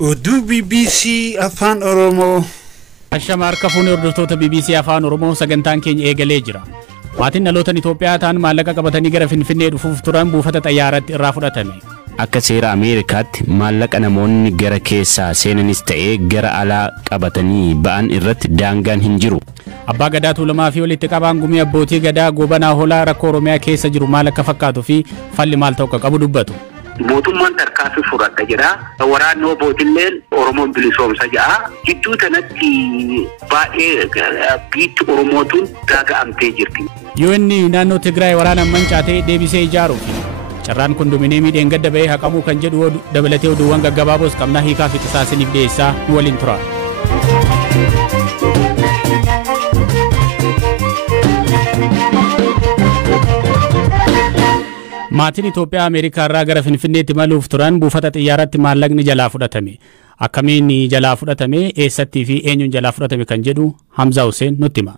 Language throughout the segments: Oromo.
Oduu BBC Afaan Oromoo. Ashama harka fuunee hordoftoota BBC Afaan Oromoo sagantaan keenya eegalee jira. Maatiin dhalootan Itoophiyaa ta'an maallaqa qabatanii gara Finfinnee dhufuuf turan buufata xayyaaratti irraa fudhatame. Akka seera Ameerikaatti maallaqa namoonni gara keessaa seenanis ta'ee gara alaa qabatanii ba'an irratti daangaan hin jiru. Abbaa Gadaa Tuulamaa fi walitti qabaan gumii abbootii gadaa gobanaa hoolaa rakkoo Oromiyaa keessa jiru maal akka fakkaatuu fi falli maal ta'u qabu dubbatu. Mootummaan tarkaanfii fudhata jedha. Waraannoo bootilleen Oromoon bilisoomsa jedha. Gidduu kanatti baay'ee biitti Oromootuun gaaga'amtee jirti. UN naannoo Tigraay waraanaan mancaatee deebisee ijaaruuf carraan kondominiyeemii dheengadda ba'ee haqamuu kan jedhu dabalatee oduuwwan gaggabaaboos qabnaa hiikaa fi qisaasiniif dhiyeessaa nu waliin tura. Maatiin Itoophiyaa Ameerikaa irraa gara Finfinneetti maluuf turan buufata xiyyaaratti maallaqni jalaa fudhatame. Akkamiin jalaa fudhatame, eessattii fi eenyuun jalaa fudhatame kan jedhu Hamza Hussein nutti hima.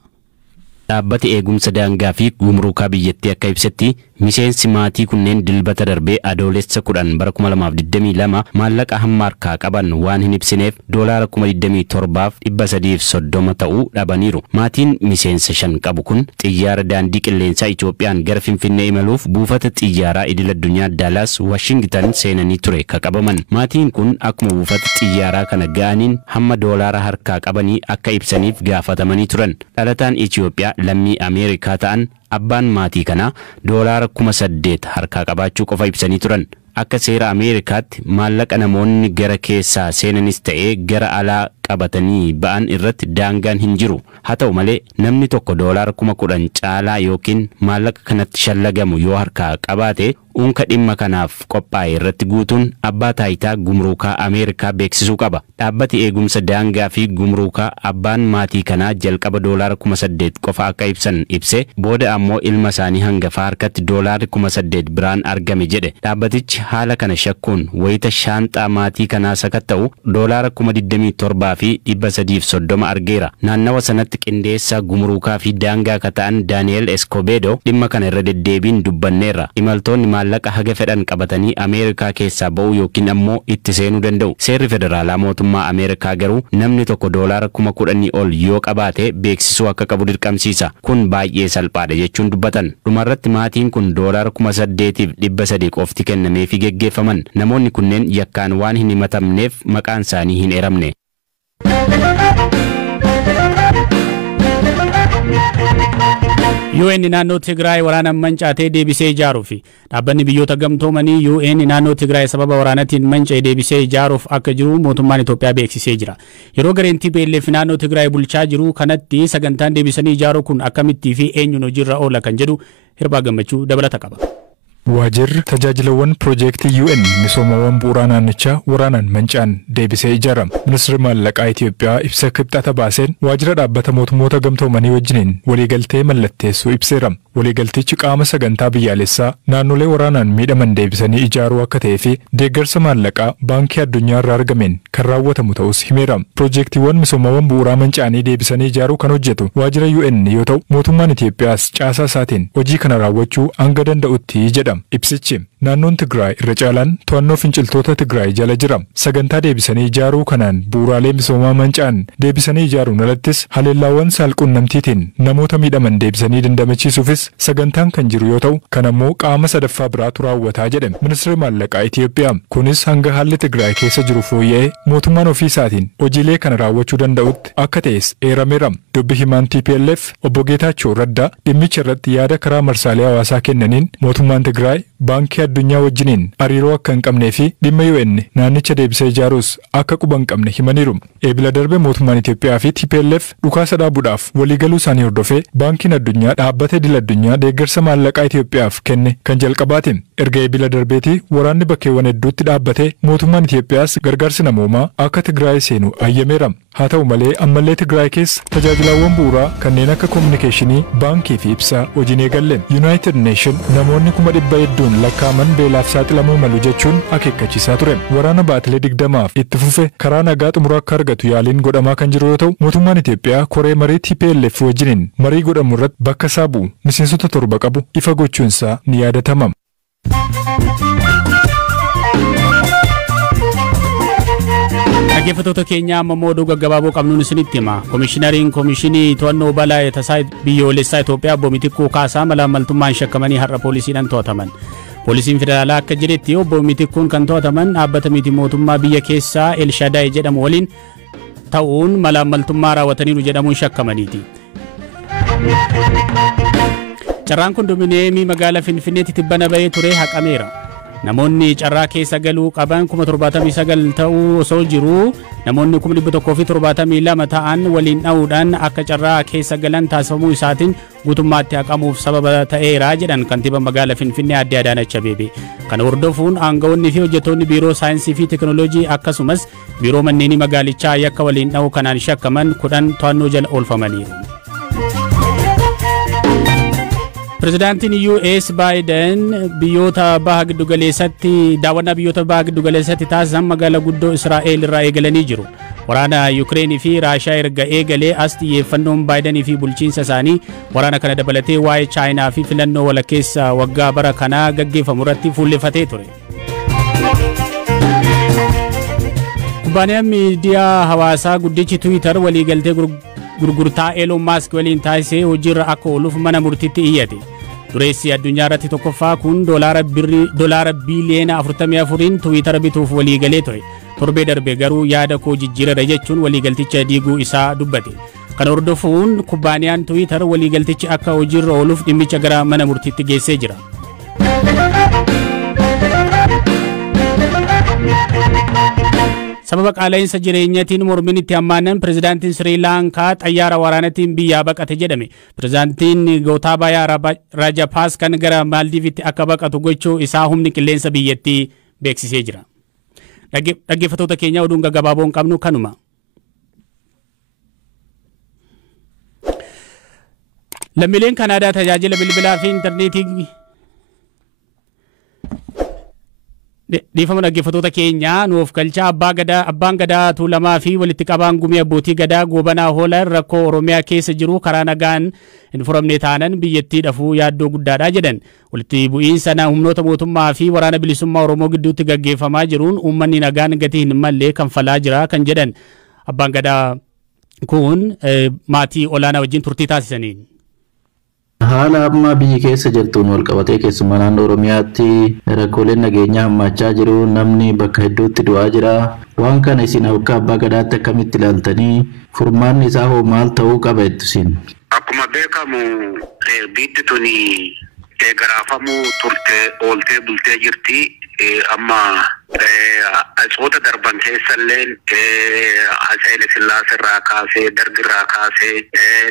Dhaabbati eegumsa daangaa fi gumruukaa biyyattii akka ibsetti miseensi maatii kunneen dilbata darbee adoolessa 10 bara 2022 maallaqa hamma harkaa qaban waan hin ibsineef $27,330 ta'uu dhabaniiru. Maatiin miseensa 5 qabu kun xiyyaara daandii qilleensaa Itoophiyaan gara Finfinnee imaluuf buufata xiyyaaraa idil addunyaa Dallas Washington seenanii ture ka qabaman. Maatiin kun akkuma buufata xiyyaaraa kana ga'aniin hamma doolaara harkaa qabanii akka ibsaniif gaafatamanii turan. Dhalataan Itoophiyaa lammii Ameerikaa ta'an abbaan maatii kana doolaara 8,000 harkaa qabaachuu qofa ibsanii turan. Akka seera Ameerikaatti maallaqa namoonni gara keessaa seenanis ta'ee gara alaa qabatanii ba'an irratti daangaan hin jiru. Haa ta'u malee namni tokko doolaara 10,000 caalaa yookiin maallaqa kanatti shallagamu yoo harkaa qabaate unka dhimma kanaaf qophaa'e irratti guutuun abbaa taayitaa gumruukaa Ameerikaa beeksisuu qaba. Dhaabbati eegumsa daangaa fi gumruukaa abbaan maatii kanaa jalqaba doolaara 8,000 qofa akka ibsan ibse booda ammoo ilma isaanii hangafaa harkatti doolaarri 8,000 biraan argame jedhe. Dhaabbatichi haala kana shakkuun wayita shaanxaa maatii kanaa sakatta'u doolaara 27,330 argeera. Naannawa sanatti qindeessaa gumruukaa fi daangaa ka ta'an Daani'el Escobedo dhimma kana irra deddeebiin dubbanneerra. Imaltoonni maallaqa haga fedhan qabatanii Ameerikaa keessaa ba'uu yookiin ammoo itti seenuu danda'u. Seerri federaalaa mootummaa Ameerikaa garuu namni tokko doolaara 10,000 ol yoo qabaate beeksisuu akka qabu dirqamsiisa. Kun baay'ee salphaadha jechuun dubbatan. Dhumarratti maatiin kun doolaara 8,300 qofti kennameefii geggeeffaman. Namoonni kunneen yakkaan waan hin himatamneef maqaan isaanii hin eeramne. UN naannoo Tigraay waraanaan mancaatee deebisee ijaaruuf dhaabbanni biyyoota gamtoomanii UN naannoo Tigraay sababa waraanatiin manca'ee deebisee ijaaruuf akka jiru mootummaan Itoophiyaa beeksisee jira. Yeroo gareen TPLF naannoo Tigraay bulchaa jiru kanatti sagantaan deebisanii ijaaruu kun akkamitti fi eenyuun hojiirra oola kan jedhu Hirbaa Gammachuu dabalata qaba. Waajjirri tajaajilawwan piroojeektii UN misoomawwan bu'uuraa naannichaa waraanaan manca'an deebisee ijaarama. Ministeerri maallaqaa Itoophiyaa ibsa kibxata baaseen waajjira dhaabbata mootummoota gamtoomanii wajjiniin waliigaltee mallatteessuu ibseera. Waliigaltichi qaama sagantaa biyyaalessaa naannolee waraanaan miidhaman deebisanii ijaaruu akka ta'ee fi deeggarsa maallaqaa baankii addunyaa irraa argameen kan raawwatamu ta'us himeera. Piroojeektiiwwan misoomawwan bu'uuraa manca'anii deebisanii ijaaruu kan hojjetu waajjira UN yoo ta'u mootummaan Itoophiyaas caasaa isaatiin hojii kana raawwachuu hanga danda'utti jedha. Ibsichi naannoon Tigraay irra caalaan to'annoo finciltoota Tigraay jala jira. Sagantaa deebisanii ijaaruu kanaan bu'uuraalee misoomaa manca'an deebisanii ijaaruun alattis haleellaawwan saalquunnamtiitiin namoota miidhaman deebisanii dandamachiisuufis sagantaan kan jiru yoo ta'u kan ammoo qaama sadaffaa biraatu raawwataa jedhame. Ministeerri maallaqaa Itoophiyaa kunis hanga haalli Tigraay keessa jiru fooyya'ee mootummaan ofii isaatiin hojiilee kana raawwachuu danda'utti akka ta'es eerameera. Dubbi himaan TPLF obbo Geetaachoo Raddaa dhimmicha irratti yaada karaa marsaalee hawaasaa kennaniin mootummaan Tigraay baankii addunyaa wajjiniin hariiroo akka hin qabnee fi dhimma UN naannicha deebisee ijaaruus akka quba hin qabne himaniiru. Eebila darbe mootummaan Itoophiyaa fi TPLF dhukaasa dhaabuudhaaf waliigaluu isaanii hordofee baankiin addunyaa dhaabbata idil addunyaa deeggarsa maallaqaa Itoophiyaaf kenne kan jalqabaate. Erga eebila darbeetii waraanni bakkeewwan hedduutti dhaabbatee mootummaan Itoophiyaas gargaarsi namoomaa akka Tigraay seenu ayyameera. Haa ta'u malee ammallee Tigraay keessa tajaajilawwan bu'uuraa kanneen akka kominikeeshinii, baankii fi ibsaa hojiin eegalle. United Nation namoonni 100,000 lakkaaman beelaaf saaxilamuu malu jechuun akeekkachiisaa ture. Waraana baatilee 20f itti fufe karaa nagaa xumura akka argatu yaaliin godhamaa kan jiru yoo ta'u mootummaan Itoophiyaa koree marii TPLF wajjiniin marii godhamu irratti bakka isaa bu'u miseensota 7 qabu ifa gochuunsaa ni yaadatama. Dhaggeeffattoota keenya ammoo oduu gaggabaaboo qabnuun isinitti hima. Komishinariin Komishinii To'annoo Balaa Tasaa Biyyoolessaa Itoophiyaa Obbo Mitikuu Kaasaa malaamaltummaan shakkamanii har'a poolisiidhaan to'ataman. Poolisiin federaalaa akka jedhetti Obbo Mitikuun kan to'ataman dhaabbata miti mootummaa biyya keessaa Elshadaay jedhamu waliin ta'uun malaamaltummaa raawwataniiru jedhamuun shakkamaniiti. Carraan kondominiyeemii magaalaa Finfinneetti tibbana bahee ture haqameera. Namoonni carraa keessa galuu qaban 79 ta'uu osoo jiru namoonni 172 ta'an waliin dha'uudhaan akka carraa keessa galan taasifamuu isaatiin guutummaatti haqamuuf sababa ta'eera jedhan kantiibaa magaalaa Finfinnee Aadde Adaanach Abeebee. Kana hordofuun aangawoonni fi hojjettoonni biiroo saayinsii fi teekinooloojii akkasumas biiroo manneenii magaalichaa yakka waliin dha'uu kanaan shakkaman 10 to'annoo jala oolfamaniiru. Pirezidaantiin US Biden biyyoota baha giddugaleessatti daawwannaa biyyoota baha giddugaleessatti taasisan magaalaa guddoo Israa'el irraa eegalanii jiru. Waraana Yuukireenii fi Raashiyaa erga eegalee as xiyyeeffannoon Baayidenii fi bulchiinsa isaanii waraana kana dabalatee waa'ee Chaayinaa fi filannoo walakkeessa waggaa bara kanaa gaggeeffamu irratti fuullefatee ture. Kumbaaniyaan miidiyaa hawaasaa guddichi Twitter waliigaltee gurgurtaa Elon Musk waliin taasisee hojiirra akka ooluuf mana murtiitti iyyate. Dureessi addunyaa irratti tokkoffaa kun doolaara biiliyoona 44 Twitter bituuf waliigalee ture. Torbee darbe garuu yaada koo jijjiirara jechuun waliigalticha diiguu isaa dubbate. Kana hordofuun kumbaaniyaan Twitter waliigaltichi akka hojiirra ooluuf dhimmicha gara mana murtiitti geessee jira. Sababa qaala'insa jireenyaatiin mormiin itti hammaanan pirezidaantiin Sri Lankaa xayyaara waraanaatiin biyyaa baqate jedhame. Pirezidaantiin Gotabaya Rajapaksa gara Maaldiivitti akka baqatu gochuu isaa humni qilleensa biyyattii beeksisee jira. Dhaggeeffattoota keenya oduun gaggabaaboon qabnu kanuma. Lammiileen Kanaadaa tajaajila bilbilaa fi intarneetii dhiifama dhaggeeffattoota keenya nuuf galchaa abbaan gadaa Tuulamaa fi walitti qabaan gumii abbootii gadaa Goobanaa Hoola rakkoo Oromiyaa keessa jiru karaa nagaan hin furamne taanan biyyattii dhafuu yaaddoo guddaadha jedhan. Walitti bu'iinsa humnoota mootummaa fi waraana bilisummaa Oromoo gidduutti gaggeeffamaa jiruun uummanni nagaan gatii hin malle kanfalaa jira kan jedhan. Abbaan gadaa kun maatii olaanaa wajjin turtii taasisaniin. Haala amma biyyi keessa jirtuun wal qabatee keessumaa naannoo Oromiyaatti rakkooleen nageenyaa hammaachaa jiru, namni bakka hedduutti du'aa jira. Waan kana isin akka abbaa gadaatti akkamitti ilaaltanii furmaanni isaa hoo maal ta'uu qaba isin? Akkuma beekamu biyyi tuni garaafamuu turte ooltee bultee jirti. Amma asxoota darban keessalleen Haile Sillaasee irraa kaasee Dargi irraa kaasee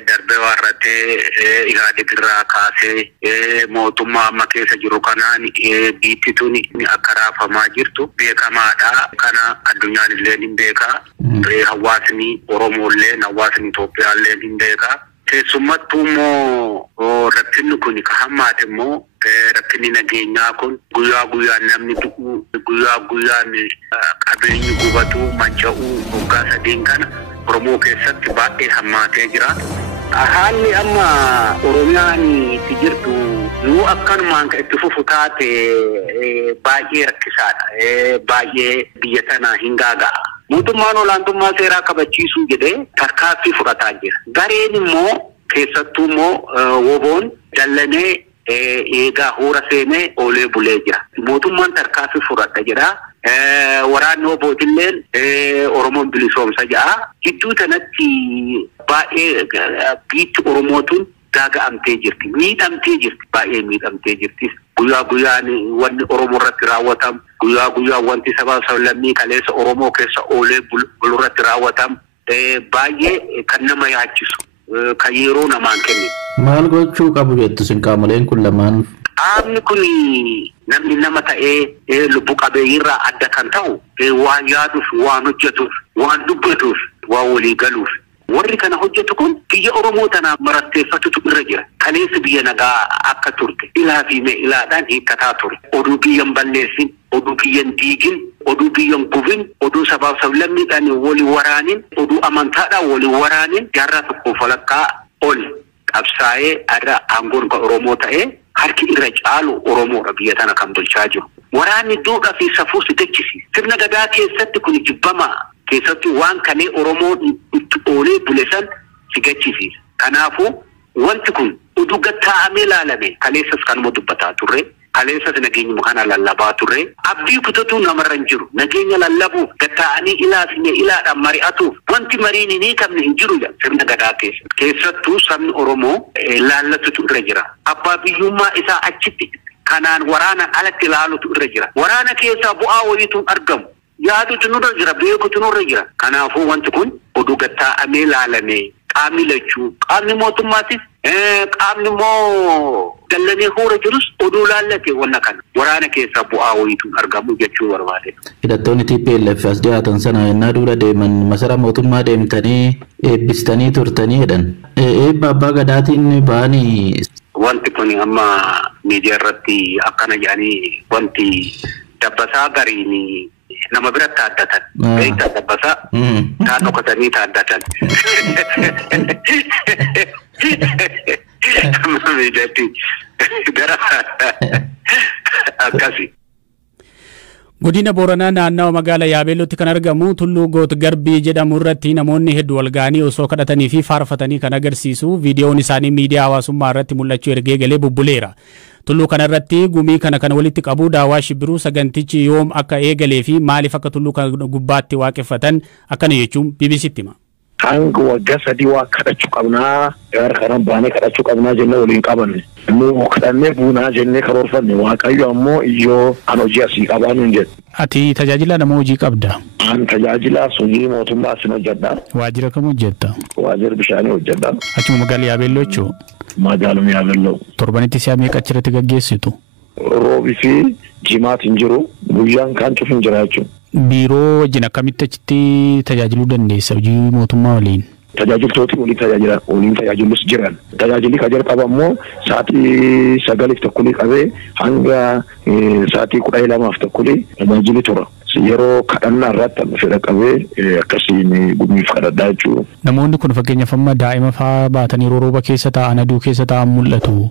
darbee warratee Ihaadig irraa kaasee mootummaa amma keessa jiru kanaan biyyi tuni akka raafamaa jirtu beekamaadha. Kana addunyaan illee hin beeka. Hawaasni Oromoo illee hawaasni Itoophiyaa illee hin beeka. Keessumattuu immoo rakkinni kun ka hammaate immoo rakkinni nageenyaa kun guyyaa guyyaan namni du'u guyyaa guyyaan qabeenyi gubatu manca'uu waggaa sadeen kana Oromoo keessatti baay'ee hammaatee jira. Haalli amma Oromiyaan itti jirtu yoo akkanumaan itti fufu taate baay'ee rakkisaadha. Baay'ee biyya tana hin gaaga'a. Mootummaan olaantummaa seeraa kabachiisuu jedhee tarkaanfii fudhataa jira. Gareen immoo keessattuu immoo woboon dallanee eegaa hoora seenee oolee bulee jira. Mootummaan tarkaanfii fudhata jira. Waraanni wobootilleen Oromoon bilisoomsa ja'a. Jidduu kanatti baay'ee biyyi Oromootuun gaaga'amtee jirti. Miidhamtee jirti. Baay'ee miidhamtee jirti. Guyyaa guyyaan wanni Oromoo irratti raawwatamu guyyaa guyyaan wanti sabaa sablammii kaleessa Oromoo keessa oolee bulu irratti raawwatamu baay'ee kan nama yaachisu kan yeroo namaan kennu. Maal gochuu qabu jettu isin qaamoleen kun lamaan? Qaamni kun namni nama ta'ee lubbu qabeeyyiirraa adda kan ta'u waan yaaduuf, waan hojjetuuf, waan dubbatuuf, waan walii galuuf. Warri kana hojjetu kun biyya Oromoo tanaaf maratteeffatutu irra jira. Kaleessa biyya nagaa akka turte ilaa fi ilaadhaan hiikkataa ture. Oduu biyyan balleessin, oduu biyyan diigin, oduu biyyan gubin, oduu sabaaf sablammiidhaan wali waraanin, oduu amantaadhaan wali waraanin jaarraa tokko falakkaa ol qabsaa'ee adda aangoon kan Oromoo ta'ee harki irra caalu Oromoodha biyya tana kan bulchaa jiru. Waraanni duudhaa fi safuu si dachisi. Sirna gadaa keessatti kun jibbamaa. keessatti waan kanee Oromoo oolee bulesan si gachiisiisa. Kanaafuu wanti kun oduu gattaa'amee ilaalame kaleessas kanuma dubbataa turre. Kaleessas nageenya kana lallabaa turre. Abdii kutatu namarra hin jiru. Nageenya lallabuuf gattaa'anii ilaadhaan mari'atuuf wanti mariin hin hiikamne hin jiru sirna gadaa keessa. Keessattuu sabni Oromoo laallatutu irra jira. Abbaa biyyummaa isaa achitti kanaan waraanaan alatti ilaalutu irra jira. Waraana keessaa bu'aa wayiitu argamu. Yaadutu nurra jira, beekutu nurra jira. Kanaafuu wanti kun oduu gattaa'amee ilaalame qaamni lachuu qaamni mootummaatis qaamni immoo dallanii hoora jirus oduu laallate wanna kana waraana keessaa bu'aa wayiitu argamu jechuu barbaade. Hidhattoonni TPLF as dhiyaatan sana innaa duula deeman masaraa mootummaa deemtanii eebbistanii turtanii jedhan. Eebba abbaa gadaatiin ba'anii. Wanti kun amma miidiyaa irratti akkana jedhanii wanti dabbasaa gariin nama biratti addatan. Beektaa dabbasaa naannoo qotanii taaddatan. Miidiyaatti gara akkasi. Godina Booranaa naannawa magaalaa Yaabeellootti kan argamu Tulluu Goot Garbii jedhamu irratti namoonni hedduu walga'anii osoo kadhatanii fi faarfatanii kan agarsiisu viidiyoon isaanii miidiyaa hawaasummaa irratti mul'achuu ergee galee bubbuleera. Tulluu kana irratti gumii kana walitti qabu Daawaa Shibbiruu sagantichi yoom akka eegalee fi maaliif akka tulluu kana gubbaatti waaqeffatan akkana jechuun BBCtti hima. Hanga waggaa sadii waa kadhachuu qabnaa gara kanan baanee kadhachuu qabnaa jennee waliin qabanne. Nu kadhannee buunaa jennee karoorfanne Waaqayyo ammoo iyyoo an hojii asii qabaanu hin jedhu. Ati tajaajila nama hojii qabda? An tajaajila hojii mootummaa asin hojjedha. Waajjira kam hojjetta? Waajjira bishaanii hojjedha. Achuma magaalaa Yaabeelloo jechuun? Magaaluma Yaabeelloo. Torbanitti si'a meeqa achirratti gaggeessitu? Roobii fi jimaatiin jiru guyyaan kan cufin jira jechuudha. Biiroo wajjin akkamitti achitti tajaajiluu dandeessa hojii mootummaa waliin? Tajaajiltooti waliin tajaajilus jiran. Tajaajilli kan jalqaba immoo sa'aatii 9:00 qabee hanga sa'aatii 12:00 tajaajilli tura. Yeroo kadhannaa irratti fedha qabee akkasiin gumiif kadhadhaa jechuudha. Namoonni kun fakkeenyaaf amma daa'ima fa'aa baatanii rooba keessa taa'an aduu keessa taa'an mul'atu.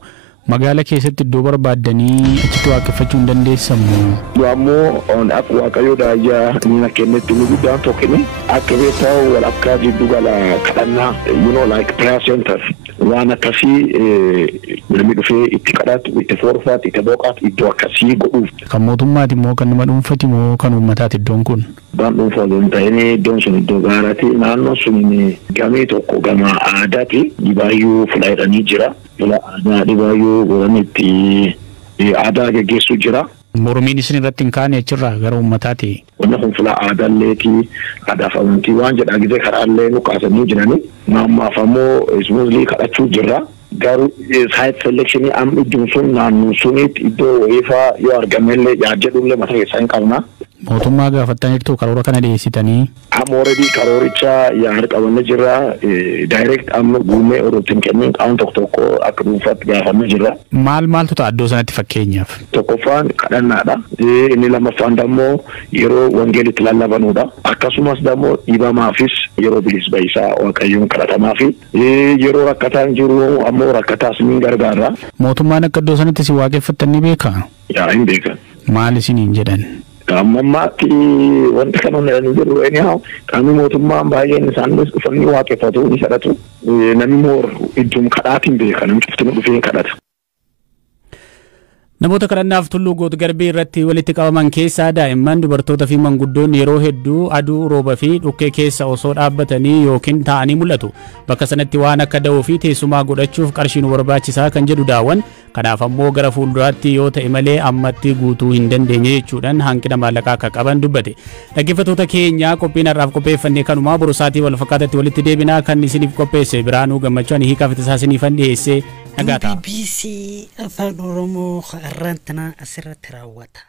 Magaalaa keessatti iddoo barbaaddanii achitti waaqeffachuu hin dandeessamu. Ammoo akka Waaqayyoo daayyaa inni kennetti inni guddaan tokkini akka beektaa wal akka jiddu gala kadhannaa like prayer center waan akkasii namni dhufee itti kadhatu itti foorfaatu itti booqatu iddoo akkasii godhuuf. Kan mootummaati moo kan nama dhuunfaati moo kan uummataati iddoon kun? Waan dhuunfaa hin ta'in iddoon sun iddoo gaaraati. Naannoon sun gamee tokko gama aadaati dhibaayyuu fudhatanii jira. Fula aadaa dhibaayyuu godhanitti aadaa geggeessuu jira. Mormiin isin irratti hin kaane achirraa gara uummataati. Wanni kun fula aadaalleeti aadaaf amantii waan jedhaa gisee karaallee nu kaasanii jirani. Naammaaf ammoo ismuuzlii kadhachuu jirra. Garuu site selection am iddoon sun naannoo sunitti iddoo wayiifaa yoo argamellee yaadjedhullee mataa keessaa hin qabna. Mootummaa gaafattaniirtu karoora kana dhiyeessitanii? Already karooricha yaada qabanne jirra. Direct amma guumee orootiin kennin qaama tokko akka dhuunfaatti gaafannee jirra. Maaltu ta'a iddoo sanatti fakkeenyaaf? Tokkoffaan kadhannaadha. Inni lammaffaan dammoo yeroo wangeelitti lallabanuudha. Akkasumas dammoo dhibamaafis yeroo bilis ba'isaa Waaqayyoon kadhatamaafi yeroo rakkataan jiru ammoo rakkataas ni gargaara. Mootummaan akka iddoo sanatti si waaqeffattanii beekaa? Yaa hin beekan. Maal isiniin jedhan? Ammaatti wanti kana jedhanii jiru anyhow qaamni mootummaan baay'een isaanis dhufanii waaqeffatu ni kadhatu. Namni moor iddoon kadhaatiin beekan namni cuftinu dhufee kadhata. Namoota kadhannaaf Tulluu Goot Garbii irratti walitti qabaman keessaa daa'imman dubartoota fi manguddoonni yeroo hedduu aduu rooba fi dhukkee keessa osoo dhaabbatanii yookiin taa'anii mul'atu. Bakka sanatti waan akka da'oo fi teessumaa godhachuuf qarshii nu barbaachisaa kan jedhu daawwan. Kanaaf ammoo gara fuulduraatti yoo ta'e malee ammatti guutuu hin dandeenye jechuudhaan hanqina maallaqaa akka qaban dubbate. Dhaggeeffattoota keenya qophiin har'aaf qopheeffannee kanumaa boru sa'aatii wal fakkaatatti walitti deebinaa kan isiniif qopheesse Biraanuu Gammachuu ani hiikaaf isaa isiniifan dhiyeesse nagaata. BBC Afaan Oromoo irraan tana asirratti raawwata.